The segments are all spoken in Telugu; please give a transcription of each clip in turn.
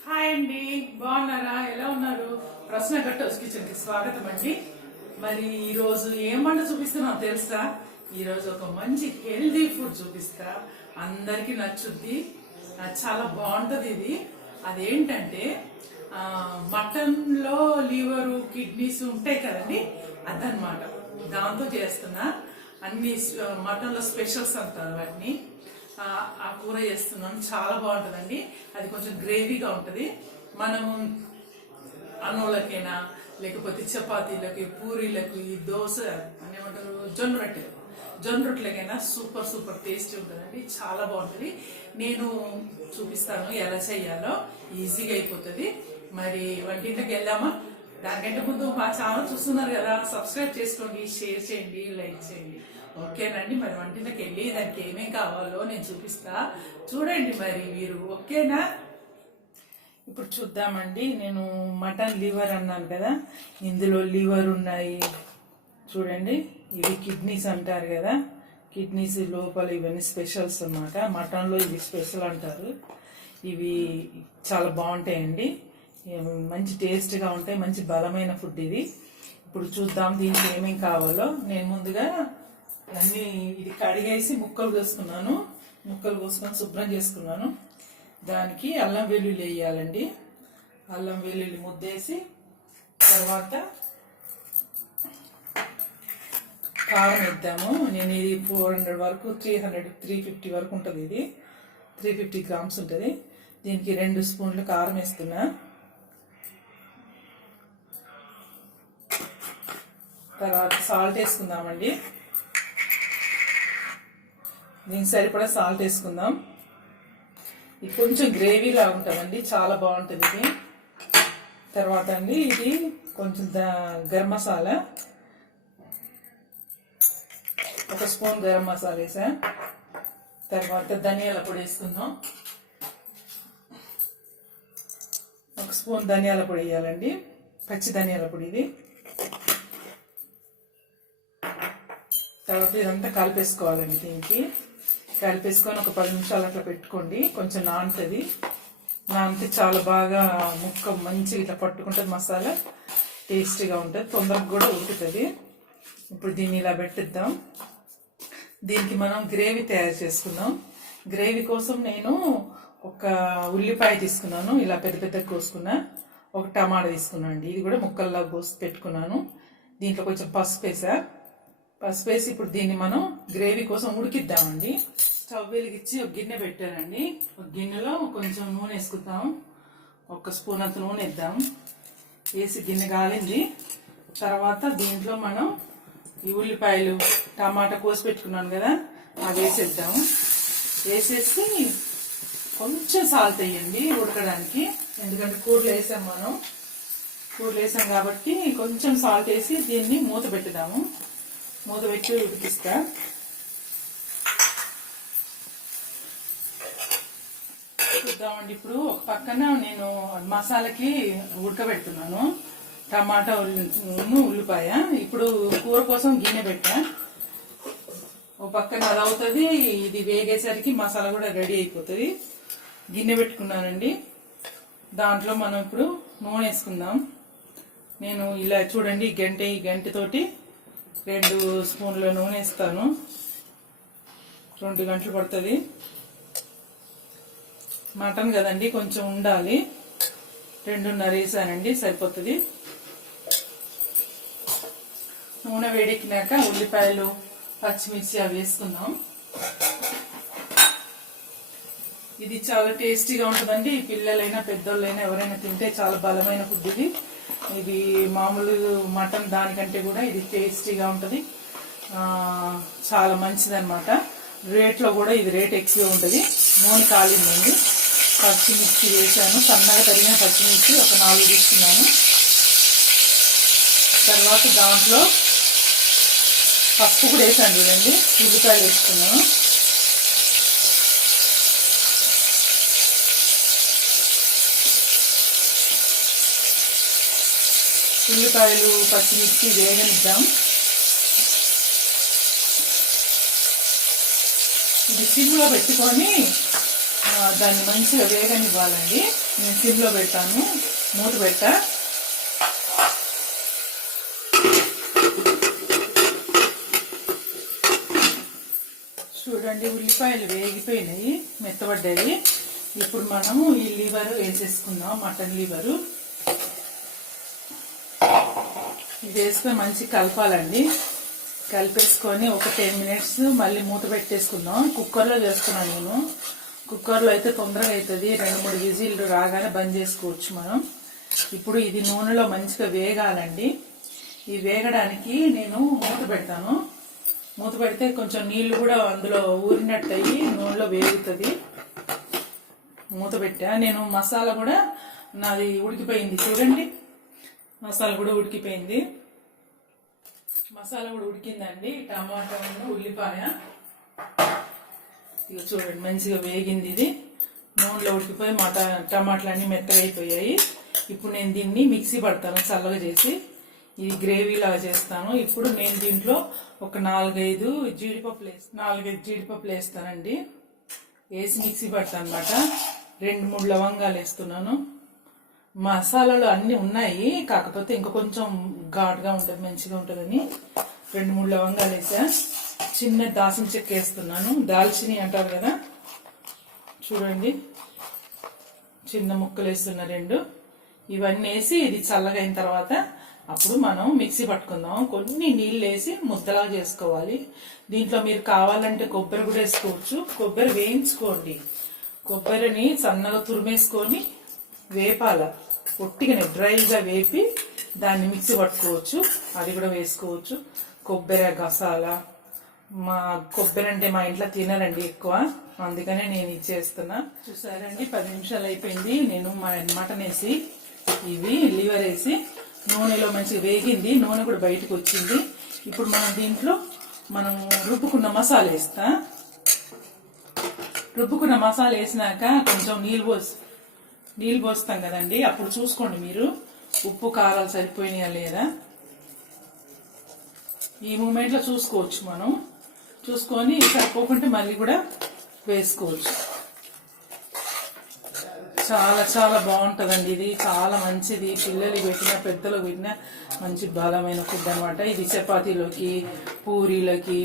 హాయ్ అండి, బాగున్నారా? ఎలా ఉన్నారు? ప్రశ్న కట్టోస్ కిచెన్ కి స్వాగతం అండి. మరి ఈరోజు ఏం వంట చూపిస్తున్నావు తెలుసా? ఈరోజు ఒక మంచి హెల్దీ ఫుడ్ చూపిస్తా. అందరికి నచ్చుద్ది, చాలా బాగుంటది ఇది. అదేంటంటే మటన్ లో లివరు కిడ్నీస్ ఉంటాయి కదండి, అదనమాట. దాంతో చేస్తున్నా. అన్ని మటన్ లో స్పెషల్స్ అంటారు వాటిని. ఆ కూర చేస్తున్నాను, చాలా బాగుంటుందండి. అది కొంచెం గ్రేవీగా ఉంటుంది. మనం అన్నంలకైనా లేకపోతే చపాతీలకి, పూరీలకు, ఈ దోశ ఏమంటారు, జొన్న రొట్టెలకైనా సూపర్ సూపర్ టేస్టీ ఉంటుందండి. చాలా బాగుంటుంది. నేను చూపిస్తాను ఎలా చేయాలో, ఈజీగా అయిపోతుంది. మరి వంటింటికి వెళ్దామా? దానికంటే ముందు మా ఛానల్ చూస్తున్నారు కదా, సబ్స్క్రైబ్ చేసుకోండి, షేర్ చేయండి, లైక్ చేయండి. ఓకేనండి. మరి వంటింటికి వెళ్ళి దానికి ఏమేం కావాలో నేను చూపిస్తా, చూడండి మరి మీరు. ఓకేనా? ఇప్పుడు చూద్దామండి. నేను మటన్ లివర్ అన్నాను కదా, ఇందులో లివర్ ఉన్నాయి చూడండి. ఇవి కిడ్నీస్ అంటారు కదా, కిడ్నీస్ లోపల ఇవన్నీ స్పెషల్స్ అన్నమాట. మటన్లో ఇవి స్పెషల్ అంటారు. ఇవి చాలా బాగుంటాయండి, మంచి టేస్ట్గా ఉంటాయి, మంచి బలమైన ఫుడ్ ఇది. ఇప్పుడు చూద్దాం దీనికి ఏమేం కావాలో. నేను ముందుగా అన్నీ ఇది కడిగేసి ముక్కలు కోసుకున్నాను. ముక్కలు కోసుకొని శుభ్రం చేసుకున్నాను. దానికి అల్లం వెల్లుల్లి వేయాలండి. అల్లం వెల్లుల్లి ముద్దేసి తర్వాత కారం వేద్దాము. నేను ఇది 400 వరకు, 350 వరకు ఉంటుంది. ఇది 350 గ్రామ్స్ ఉంటుంది. దీనికి 2 స్పూన్లు కారం వేస్తున్నా. తర్వాత సాల్ట్ వేసుకుందామండి. దీనికి సరిపడా సాల్ట్ వేసుకుందాం. ఇది కొంచెం గ్రేవీలా ఉంటుందండి, చాలా బాగుంటుంది ఇది. తర్వాత అండి ఇది కొంచెం గరం మసాలా, 1 స్పూన్ గరం మసాలా వేసా. తర్వాత ధనియాల పొడి వేసుకుందాం. 1 స్పూన్ ధనియాల పొడి వేయాలండి, పచ్చి ధనియాల పొడి ఇది. తర్వాత ఇదంతా కలిపేసుకోవాలండి. దీనికి కలిపేసుకొని ఒక 10 నిమిషాలు అట్లా పెట్టుకోండి. కొంచెం నానుతుంది. నానితే చాలా బాగా ముక్క మంచిగా ఇట్లా పట్టుకుంటుంది, మసాలా టేస్టీగా ఉంటుంది, తొందరగా కూడా ఉడుకుతుంది. ఇప్పుడు దీన్ని ఇలా పెట్టిద్దాం. దీనికి మనం గ్రేవీ తయారు చేసుకుందాం. గ్రేవీ కోసం నేను ఒక ఉల్లిపాయ తీసుకున్నాను, ఇలా పెద్ద పెద్దగా కోసుకున్నా. ఒక టమాటా తీసుకున్నాను అండి, ఇది కూడా ముక్కల్లా కోసి పెట్టుకున్నాను. దీంట్లో కొంచెం పసుపు వేసా. పసుపు వేసి ఇప్పుడు దీన్ని మనం గ్రేవీ కోసం ఉడికిద్దామండి. స్టవ్ వెలిగించి ఒక గిన్నె పెట్టానండి. ఒక గిన్నెలో కొంచెం నూనె వేసుకుందాం. 1 స్పూన్ అంత నూనె వేద్దాం. వేసి గిన్నె కాలింది. తర్వాత దీంట్లో మనం ఈ ఉల్లిపాయలు, టమాటా కోసి పెట్టుకున్నాను కదా, అవి వేసేద్దాం. వేసేసి కొంచెం సాల్ట్ వేయండి ఉడకడానికి, ఎందుకంటే కూరలు వేసాం మనం. కూరలు వేసాం కాబట్టి కొంచెం సాల్ట్ వేసి దీన్ని మూత పెట్టుదాము. మూత పెట్టి ఉడికిస్తా. చూద్దామండి. ఇప్పుడు ఒక పక్కన నేను మసాలాకి ఉడకబెడుతున్నాను, టమాటా ఉల్లిపాయ. ఇప్పుడు కూర కోసం గిన్నె పెట్టా. ఒక పక్కన అది అవుతుంది, ఇది వేగేసరికి మసాలా కూడా రెడీ అయిపోతుంది. గిన్నె పెట్టుకున్నానండి. దాంట్లో మనం ఇప్పుడు నూనె వేసుకుందాం. నేను ఇలా చూడండి, ఈ గంటతోటి 2 స్పూన్ల నూనె వేస్తాను. 2 గంటలు పడుతుంది. మటన్ కదండి, కొంచెం ఉండాలి. 2.5 వేసానండి, సరిపోతుంది. నూనె వేడెక్కినాక ఉల్లిపాయలు, పచ్చిమిర్చి అవి వేసుకుందాం. ఇది చాలా టేస్టీగా ఉంటుందండి. పిల్లలైనా పెద్దోళ్ళైనా ఎవరైనా తింటే చాలా బలమైన ఫుడ్ ఇది. ఇది మామూలు మటన్ దానికంటే కూడా ఇది టేస్టీగా ఉంటుంది, చాలా మంచిది అనమాట. రేట్లో కూడా ఇది రేట్ ఎక్కువ ఉంటుంది. నూనె కాలిందండి. పచ్చిమిర్చి వేసాను, సన్నగా తరిగిన పచ్చిమిర్చి ఒక 4 తీసుకున్నాను. తర్వాత దాంట్లో పసుపు కూడా వేసాను చూడండి. ఉల్లిపాయలు వేసుకున్నాను. ఉల్లిపాయలు, పచ్చిమిర్చి వేగనిద్దాం. ఇది సిమ్లో పెట్టుకొని దాన్ని మంచిగా వేగనివ్వాలండి. నేను సిమ్లో పెడతాను, మూత పెట్టా. చూడండి, ఉల్లిపాయలు వేగిపోయినాయి, మెత్తబడ్డాయి. ఇప్పుడు మనము ఈ లివర్ వేసేసుకుందాం, మటన్ లివరు. ఇది వేసుకొని మంచి కలపాలండి. కలిపేసుకొని ఒక 10 minutes మళ్ళీ మూత పెట్టేసుకుందాం. కుక్కర్లో చేస్తున్నాను నేను. కుక్కర్లో అయితే తొందరగా అవుతుంది, 2-3 విజిల్లు రాగానే బంద్ చేసుకోవచ్చు మనం. ఇప్పుడు ఇది నూనెలో మంచిగా వేగాలండి. ఈ వేగడానికి నేను మూత పెడతాను. మూత పెడితే కొంచెం నీళ్లు కూడా అందులో ఊరినట్టు అయ్యి నూనెలో వేగుతుంది. మూత పెట్టా. నేను మసాలా కూడా నాది ఉడికిపోయింది చూడండి. మసాలా కూడా ఉడికిపోయింది. మసాలా కూడా ఉడికిందండి. టమాటా ఉల్లిపాయ ఇక చూడండి మంచిగా వేగింది. ఇది నూనెలో ఉడికిపోయి టమాటాలు అన్నీ మెత్తగా అయిపోయాయి. ఇప్పుడు నేను దీన్ని మిక్సీ పడతాను చల్లగా చేసి. ఇది గ్రేవీ లాగా చేస్తాను. ఇప్పుడు నేను దీంట్లో ఒక 4-5 జీడిపప్పులు వేస్తానండి. వేసి మిక్సీ పడతాను అనమాట. 2-3 లవంగాలు వేస్తున్నాను. మసాలాలు అన్నీ ఉన్నాయి, కాకపోతే ఇంకా కొంచెం ఘాటుగా ఉంటుంది, మంచిగా ఉంటుందని 2-3 లవంగాలు వేసా. చిన్న దాల్చిన చెక్క వేస్తున్నాను, దాల్చిని అంటారు కదా, చూడండి చిన్న ముక్కలు వేస్తున్నా 2. ఇవన్నీ వేసి ఇది చల్లగా అయిన తర్వాత అప్పుడు మనం మిక్సీ పట్టుకుందాం. కొన్ని నీళ్ళు వేసి ముద్దలా చేసుకోవాలి. దీంట్లో మీరు కావాలంటే కొబ్బరి కూడా వేసుకోవచ్చు. కొబ్బరి వేయించుకోండి. కొబ్బరిని సన్నగా తురిమేసుకొని వేపాల, పొట్టిగానే డ్రైగా వేపి దాన్ని మిక్సీ పట్టుకోవచ్చు. అది కూడా వేసుకోవచ్చు. కొబ్బరి గసాల, కొబ్బరి అంటే మా ఇంట్లో తినరండి ఎక్కువ, అందుకనే నేను ఇచ్చేస్తున్నా. చూసారండి 10 నిమిషాలు అయిపోయింది. నేను మటన్ వేసి ఇవి లివర్ వేసి నూనెలో మంచిగా వేగింది. నూనె కూడా బయటకు వచ్చింది. ఇప్పుడు మనం దీంట్లో రుబ్బుకున్న మసాలా వేస్తా. రుబ్బుకున్న మసాలా వేసినాక కొంచెం నీళ్ళు పోస్తాం కదండి, అప్పుడు చూసుకోండి మీరు ఉప్పు కారాలు సరిపోయినాయా లేదా. ఈ మూమెంట్లో చూసుకోవచ్చు. మనం చూసుకొని సరిపోకుంటే మళ్ళీ కూడా వేసుకోవచ్చు. చాలా చాలా బాగుంటుందండి. ఇది చాలా మంచిది. పిల్లలకి పెట్టినా పెద్దలకు పెట్టినా మంచి బలమైన ఫుడ్ అనమాట. ఇది చపాతీలోకి, పూరీలకి,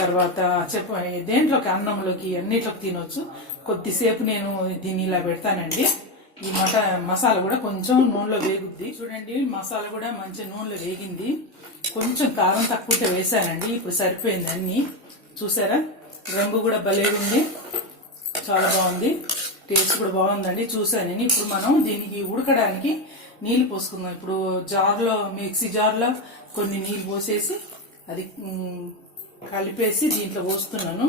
తర్వాత దేంట్లోకి అన్నంలోకి అన్నిట్లోకి తినొచ్చు. కొద్దిసేపు నేను దీన్ని ఇలా పెడతానండి. ఈ మసాలా కూడా కొంచెం నూనెలో వేగుద్ది. చూడండి మసాలా కూడా మంచి నూనెలో వేగింది. కొంచెం కారం తక్కువ వేసానండి. ఇప్పుడు సరిపోయింది అన్ని. చూసారా, రంగు కూడా భలే ఉంది, చాలా బాగుంది. టేస్ట్ కూడా బాగుందండి. చూసాను నేను. ఇప్పుడు మనం దీనికి ఉడకడానికి నీళ్లు పోసుకుందాం. ఇప్పుడు మిక్సీ జార్లో కొన్ని నీళ్ళు పోసేసి అది కలిపేసి దీంట్లో పోస్తున్నాను.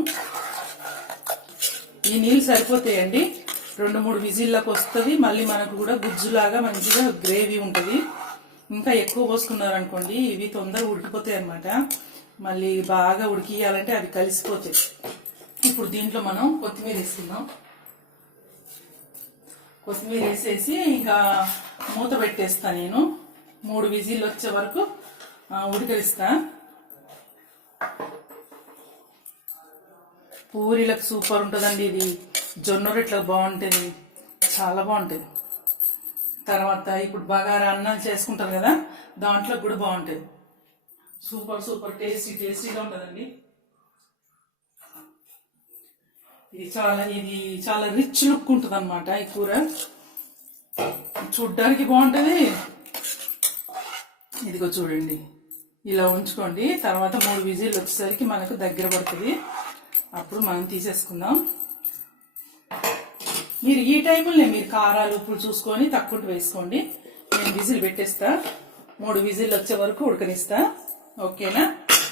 ఈ నీళ్ళు సరిపోతాయండి. 2-3 విజిల్లకు వస్తుంది. మళ్ళీ మనకు కూడా గుజ్జులాగా మంచిగా గ్రేవీ ఉంటుంది. ఇంకా ఎక్కువ పోసుకున్నారనుకోండి ఇవి తొందరగా ఉడికిపోతాయి అనమాట. మళ్ళీ బాగా ఉడికియాలంటే అవి కలిసిపోతాయి. ఇప్పుడు దీంట్లో మనం కొత్తిమీర వేసుకుందాం. కొత్తిమీర వేసేసి ఇంకా మూత పెట్టేస్తా. నేను 3 విజిల్లు వచ్చే వరకు ఉడికిస్తా. పూరీలకు సూపర్ ఉంటుందండి. ఇది జొన్న రొట్టెలకు బాగుంటుంది, చాలా బాగుంటుంది. తర్వాత ఇప్పుడు బగారా అన్నం చేసుకుంటారు కదా, దాంట్లో కూడా బాగుంటుంది. సూపర్ టేస్టీగా ఉంటుందండి. ఇది చాలా రిచ్ లుక్ ఉంటుంది అనమాట. ఈ కూర చూడ్డానికి బాగుంటుంది. ఇదిగో చూడండి, ఇలా ఉంచుకోండి. తర్వాత 3 విజిల్లు వచ్చేసరికి మనకు దగ్గర పడుతుంది. అప్పుడు మనం తీసేసుకుందాం. మీరు ఈ టైంలో మీరు కారాలు ఉప్పులు చూసుకొని తక్కువ వేసుకోండి. నేను విజిల్ పెట్టేస్తా. 3 విజిల్లు వచ్చే వరకు ఉడకనిస్తా. ఓకేనా?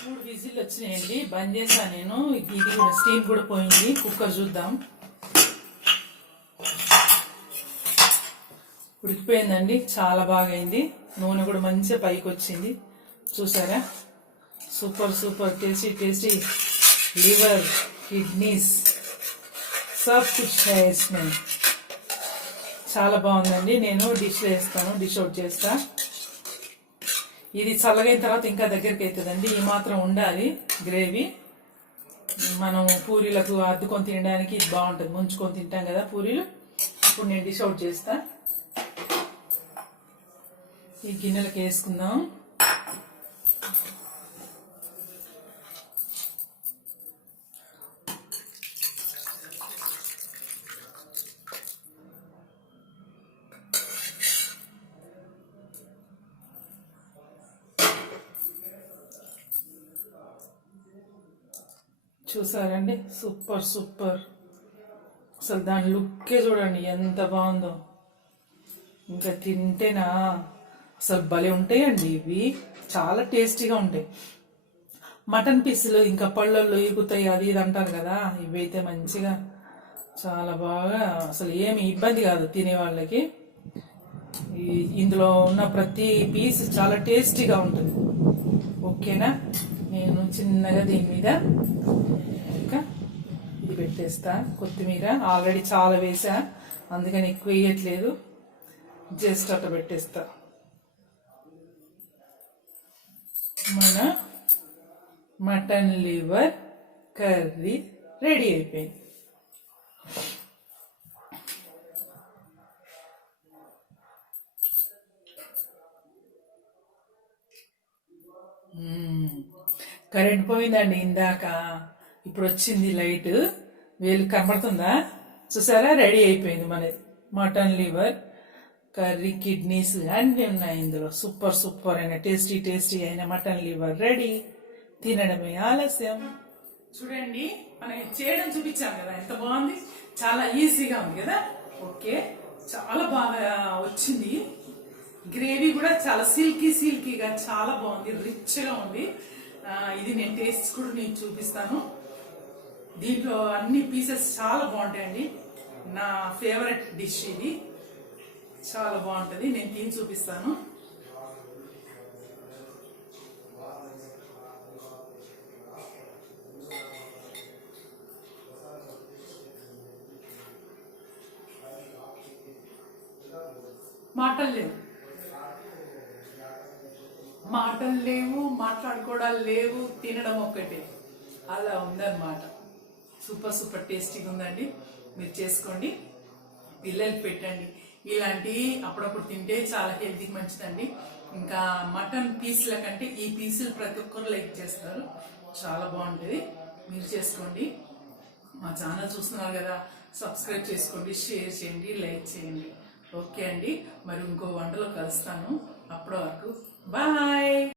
3 విజిల్లు వచ్చినాయండి. బంద్ చేసా నేను. ఇది స్టీమ్ కూడా పోయింది. కుక్కర్ చూద్దాం. ఉడికిపోయిందండి, చాలా బాగా అయింది. నూనె కూడా మంచిగా పైకి వచ్చింది. చూసారా, సూపర్ టేస్టీ లివర్, కిడ్నీస్ सब कुछ है इसमें. చాలా బాగుందండి. నేను డిష్ అవుట్ చేస్తా. ఇది చల్లగైన తర్వాత ఇంకా దగ్గరికి అవుతుందండి. ఈ మాత్రం ఉండాలి గ్రేవీ. మనం పూరీలకు అద్దుకొని తినడానికి ఇది బాగుంటుంది. ముంచుకొని తింటాం కదా పూరీలు. ఇప్పుడు నేను డిష్ అవుట్ చేస్తా. ఈ గిన్నెలకు వేసుకుందాం. చూసారండి, సూపర్ సూపర్. అసలు దాని లుక్కే చూడండి ఎంత బాగుందో. ఇంకా తింటేనా అసలు భలే ఉంటాయండి ఇవి. చాలా టేస్టీగా ఉంటాయి. మటన్ పీసులు ఇంకా పళ్ళల్లో ఈగుతాయి అది ఇది అంటారు కదా, ఇవైతే మంచిగా చాలా బాగా, అసలు ఏమి ఇబ్బంది కాదు తినే వాళ్ళకి. ఇందులో ఉన్న ప్రతి పీస్ చాలా టేస్టీగా ఉంటుంది. ఓకేనా, నేను చిన్నగా దీని మీద ఇంకా ఇది పెట్టేస్తా. కొత్తిమీర ఆల్రెడీ చాలా వేసా, అందుకని ఎక్కువ వేయట్లేదు, జస్ట్ అట్లా పెట్టేస్తా. మన మటన్ లివర్ కర్రీ రెడీ అయిపోయింది. కరెంట్ పోయిందండి ఇందాక, ఇప్పుడు వచ్చింది లైట్. వేలు కనబడుతుందా? చూసారా, రెడీ అయిపోయింది మన మటన్ లివర్ కర్రీ. కిడ్నీస్ అన్నీ ఉన్నాయి ఇందులో. సూపర్ సూపర్ అయిన టేస్టీ టేస్టీ అయిన మటన్ లివర్ రెడీ. తినడమే ఆలస్యం. చూడండి, మనం చేయడం చూపించాం కదా, ఎంత బాగుంది. చాలా ఈజీగా ఉంది కదా. ఓకే, చాలా బాగా వచ్చింది. గ్రేవీ కూడా చాలా సిల్కీగా చాలా బాగుంది, రిచ్గా ఉంది. ఇది నేను టేస్ట్ కూడా నేను చూపిస్తాను. దీంట్లో అన్ని పీసెస్ చాలా బాగుంటాయండి. నా ఫేవరెట్ డిష్ ఇది, చాలా బాగుంటుంది. నేను తిని చూపిస్తాను. మాటలు లేవు, మాట్లాడుకోవడాలు లేవు, తినడం ఒక్కటే, అలా ఉందన్నమాట. సూపర్ సూపర్ టేస్టీగా ఉందండి. మీరు చేసుకోండి, పిల్లలకి పెట్టండి. ఇలాంటి అప్పుడప్పుడు తింటే చాలా హెల్తీకి మంచిదండి. ఇంకా మటన్ పీసుల కంటే ఈ పీసులు ప్రతి ఒక్కరు లైక్ చేస్తారు, చాలా బాగుంటుంది. మీరు చేసుకోండి. మా ఛానల్ చూస్తున్నారు కదా, సబ్స్క్రైబ్ చేసుకోండి, షేర్ చేయండి, లైక్ చేయండి. ఓకే అండి, మరి ఇంకో వంటలో కలుస్తాను. అప్పటి వరకు బాయ్.